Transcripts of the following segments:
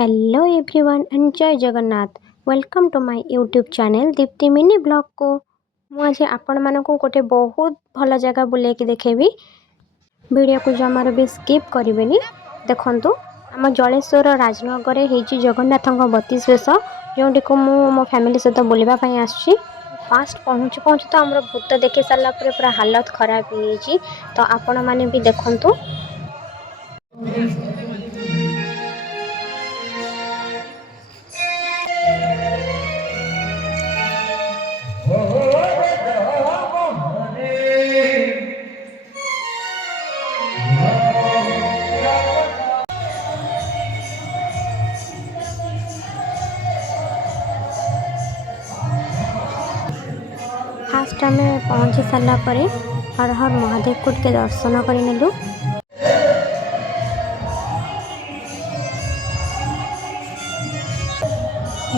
Hello everyone and जय Jagannath. Welcome to my YouTube channel Deepti mini blog को मुझे आपण मानक गोटे बहुत भल जगह बुलेकी देखेबी। वीडियो को जमार भी स्किप करेनि। देखंतु आम जलेश्वर राजनगर होती जगन्नाथ 32 बेश जोटी को मो फैमिली सहित बुलवाई आसी। फास्ट पहुँचु पहुँचु तो आम भूत देखी सारा पूरा हालत खराब हो तो आपण मैंने भी देखंतु। फास्ट आम पहुँची सारापर हर हर महादेव को टे दर्शन करनेलु।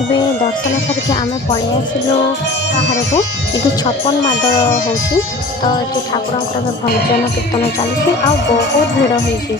ଏବେ ଦର୍ଶନ ସାରିକି ଆମେ ପଳେଇ ଆସିଲୁ ବାହାରକୁ। ଏଠି 56 ମାଦ ହେଉଛି ତ ଏଠି ଠାକୁରଙ୍କର ଏବେ ଭଜନ କୀର୍ତ୍ତନ ଚାଲିଛି ଆଉ ବହୁତ ଭିଡ଼ ହେଇଛି।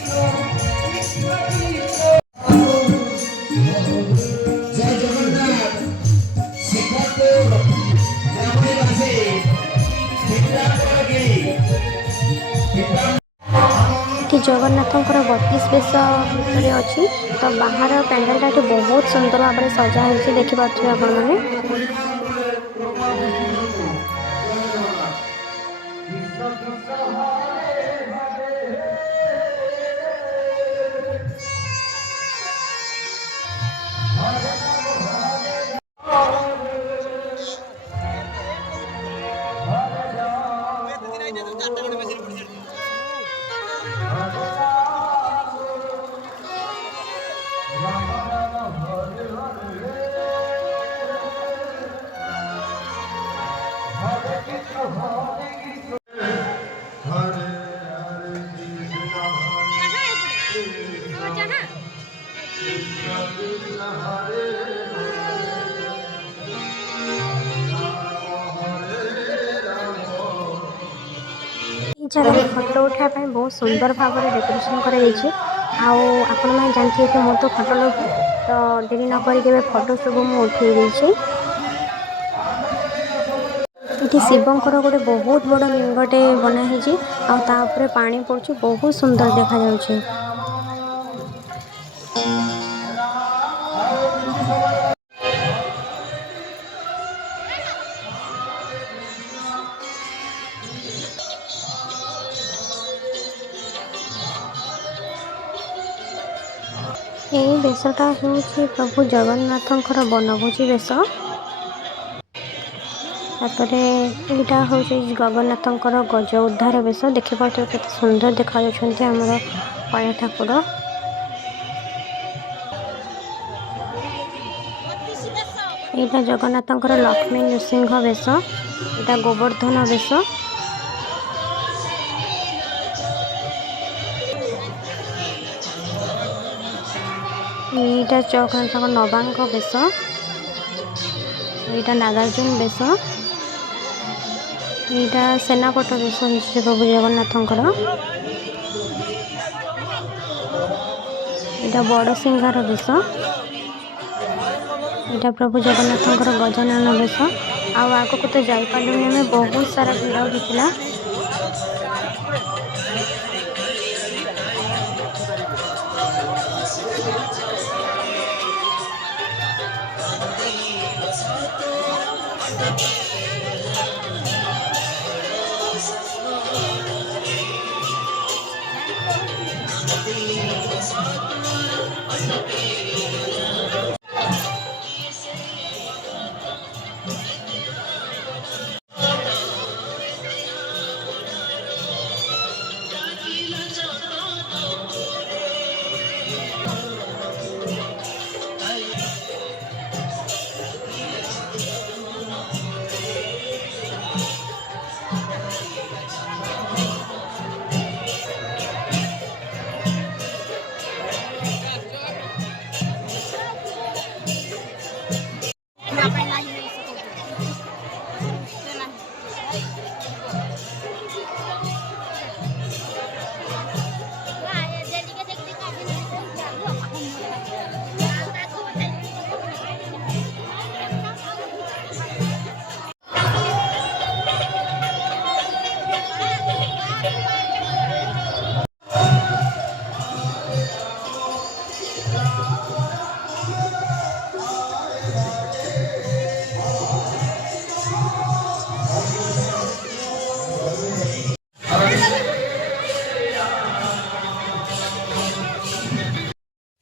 ଏଠି ଜଗନ୍ନାଥଙ୍କର 32 ବେଶ ଭିତରେ ଅଛି ତ ବାହାର ପ୍ୟାଣ୍ଡେଲଟା ଏଠି ବହୁତ ସୁନ୍ଦର ଭାବରେ ସଜା ହେଇଛି ଦେଖିପାରୁଥିବେ ଆପଣମାନେ। जगह फोटो उठाई बहुत सुंदर भाव में डेकोरेशन कर जानते कि मो तो फोटो लगी तो डेरी न कर फोटो सब मुझे उठे ये शिवंकर गोटे बहुत बड़ लिंगटे बनाई आउे पानी पड़ू बहुत सुंदर देखा जाउछे। यही बेशटा हूँ प्रभु जगन्नाथंकर बनभोजी बेश। तापर यहाँ हूँ जगन्नाथंकर गज उद्धार बेश देखिए के सुंदर देखा आमर कया ठाकुर। यहाँ जगन्नाथंकर लक्ष्मी नृसिंह बेश, यहाँ गोवर्धन बेश। यहाँ जगन्नाथ नवांग बेश, यहाँ नागार्जुन बेश, यहाँ सेनापट बेश प्रभु जगन्नाथंकर। यहाँ बड़ सिंहार बेश, यहाँ प्रभु जगन्नाथंकर गजानन बेश। आग को तो जापारूनी आम बहुत सारा भिड़ होता।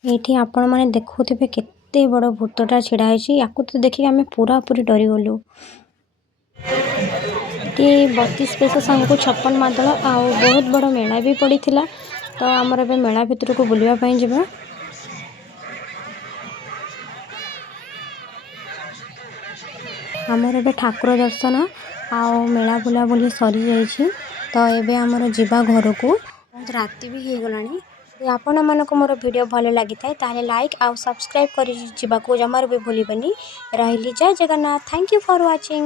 ଏଇଠି ଆପଣମାନେ ଦେଖୁଥିବେ କେତେ ବଡ଼ ଭୂତଟା ଛିଡ଼ା ହେଇଛି। ୟାକୁ ତ ଦେଖିକି ଆମେ ପୁରାପୁରି ଡରିଗଲୁ। ଏଠି 32 ପେଶ ସାଙ୍ଗକୁ 56 ମାଦଳ ଆଉ ବହୁତ ବଡ଼ ମେଳା ବି ପଡ଼ିଥିଲା। ତ ଆମର ଏବେ ମେଳା ଭିତରକୁ ବୁଲିବା ପାଇଁ ଯିବା। ଆମର ଏବେ ଠାକୁର ଦର୍ଶନ ଆଉ ମେଳା ବୁଲାବୁଲି ସରିଯାଇଛି। ତ ଏବେ ଆମର ଯିବା ଘରକୁ। ବହୁତ ରାତି ବି ହେଇଗଲାଣି। ଯଦି ଆପଣମାନଙ୍କୁ ମୋର ଭିଡ଼ିଓ ଭଲ ଲାଗିଥାଏ ତାହେଲେ ଲାଇକ୍ ଆଉ ସବସ୍କ୍ରାଇବ୍ କରି ଯିବାକୁ ଜମାରୁ ବି ଭୁଲିବେନି। ରହିଲି, ଜୟ Jagannath. Thank you for watching.